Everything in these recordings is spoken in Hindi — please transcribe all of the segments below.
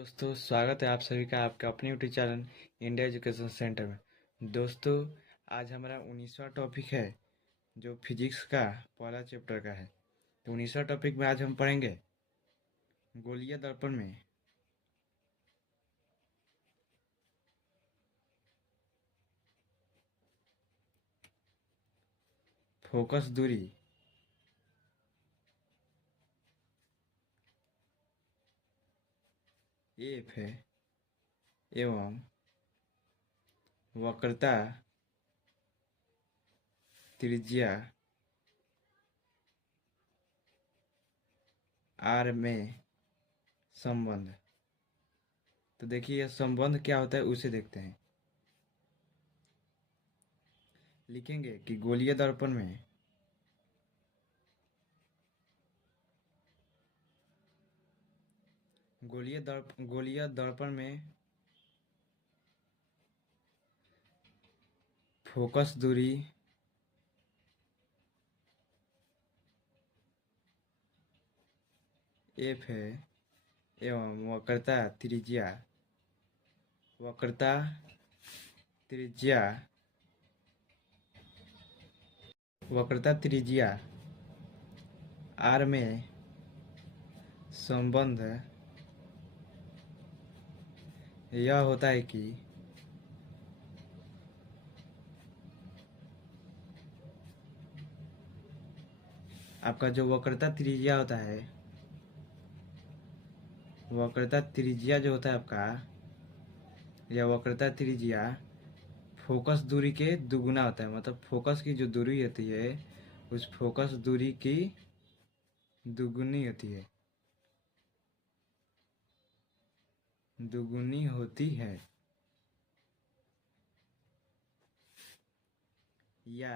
दोस्तों, स्वागत है आप सभी का आपके अपने YouTube channel India education centre में। दोस्तों, आज हमारा 19वां टॉपिक है जो फिजिक्स का पहला चैप्टर का है। तो 19वां टॉपिक में आज हम पढ़ेंगे गोलीय दर्पण में फोकस दूरी एफ है एवं वक्रता त्रिज्या आर में संबंध। तो देखिए यह संबंध क्या होता है उसे देखते हैं। लिखेंगे कि गोलीय दर्पण में गोलीय दर्पण में फोकस दूरी एफ है एवं वक्रता त्रिज्या वक्रता त्रिज्या आर में संबंध यह होता है कि आपका जो वक्रता त्रिज्या होता है, वक्रता त्रिज्या जो होता है आपका, यह वक्रता त्रिज्या फोकस दूरी के दुगुना होता है। मतलब फोकस की जो दूरी होती है उस फोकस दूरी की दुगुनी होती है, दुगुनी होती है। या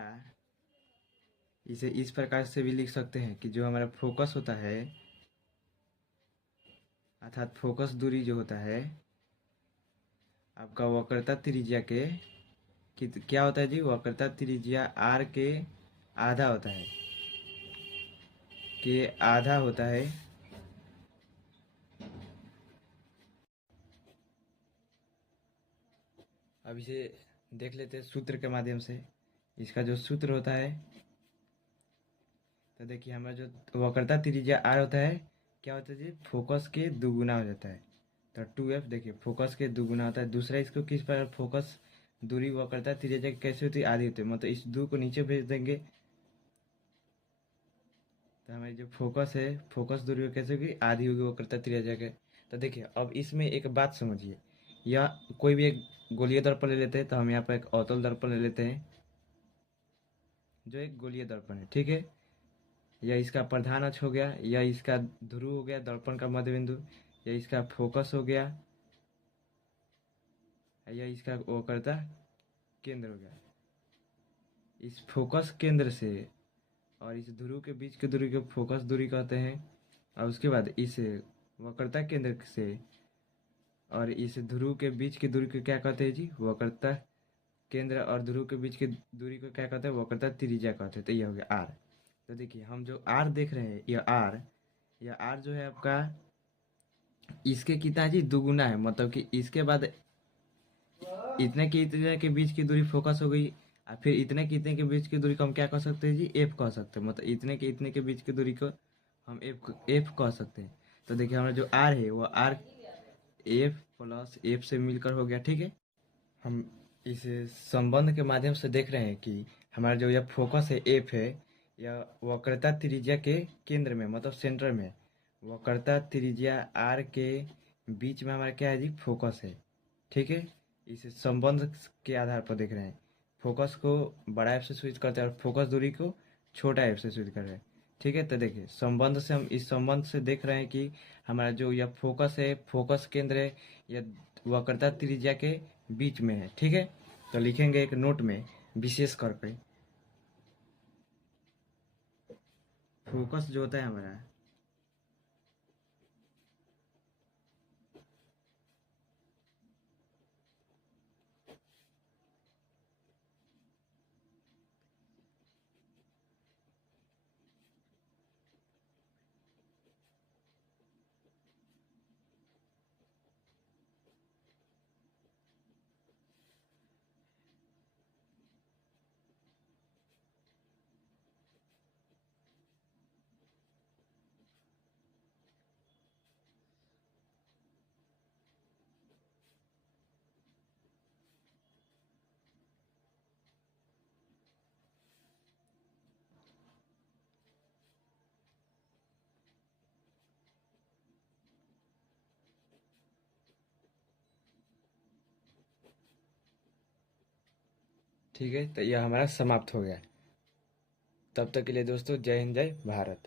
इसे इस प्रकार से भी लिख सकते हैं कि जो हमारा फोकस होता है अर्थात फोकस दूरी जो होता है आपका वक्रता त्रिज्या के क्या होता है जी, वक्रता त्रिज्या आर के आधा होता है, के आधा होता है। अब इसे देख लेते हैं सूत्र के माध्यम से। इसका जो सूत्र होता है, तो देखिए हमारा जो वक्रता त्रिज्या आर होता है क्या होता है जी, फोकस के दुगुना हो जाता है। तो 2f देखिए फोकस के दुगुना होता है। दूसरा इसको किस प्रकार फोकस दूरी वक्रता त्रिज्या कैसे होती है, आधी होती है। मतलब इस दो को नीचे भेज देंगे तो हमारी जो फोकस है फोकस दूरी कैसे होगी, आधी होगी वक्रता त्रिज्या के। तो देखिए अब इसमें एक बात समझिए, या कोई भी एक गोलीय दर्पण ले लेते हैं। तो हम यहाँ पर एक अवतल दर्पण ले लेते हैं जो एक गोलीय दर्पण है, ठीक है। या इसका प्रधान अक्ष हो गया, या इसका ध्रुव हो गया दर्पण का मध्य बिंदु, या इसका फोकस हो गया, या इसका वक्रता केंद्र हो गया। इस फोकस केंद्र से और इस ध्रुव के बीच की दूरी को फोकस दूरी कहते हैं। और उसके बाद इस वक्रता केंद्र से और इस ध्रुव के बीच की दूरी को क्या कहते हैं जी, वक्रता केंद्र और ध्रुव के बीच की दूरी को क्या कहते हैं, वक्रता त्रिज्या कहते हैं। तो यह हो गया आर। तो देखिए हम जो आर देख रहे हैं यह आर जो है आपका इसके कितना जी, दुगुना है। मतलब कि इसके बाद इतने के बीच की दूरी फोकस हो गई, और फिर इतने के बीच की दूरी को हम क्या कह सकते हैं जी, एफ कह सकते हैं। मतलब इतने के बीच की दूरी को हम एफ कह सकते हैं। तो देखिए हमारा जो आर है वो आर एफ प्लस एफ से मिलकर हो गया, ठीक है। हम इस संबंध के माध्यम से देख रहे हैं कि हमारा जो यह फोकस है एफ है, यह वक्रता त्रिज्या के केंद्र में मतलब सेंटर में, वक्रता त्रिज्या आर के बीच में हमारा क्या है जी, फोकस है, ठीक है। इस संबंध के आधार पर देख रहे हैं, फोकस को बड़ा एफ से सूचित करते हैं और फोकस दूरी को छोटा एफ से सूचित कर रहे हैं, ठीक है। तो देखिए संबंध से हम इस संबंध से देख रहे हैं कि हमारा जो यह फोकस है फोकस केंद्र है यह वक्रता त्रिज्या के बीच में है, ठीक है। तो लिखेंगे एक नोट में विशेष करके, फोकस जो होता है हमारा ठीक है, तो यह हमारा समाप्त हो गया। तब तक के लिए दोस्तों, जय हिंद, जय भारत।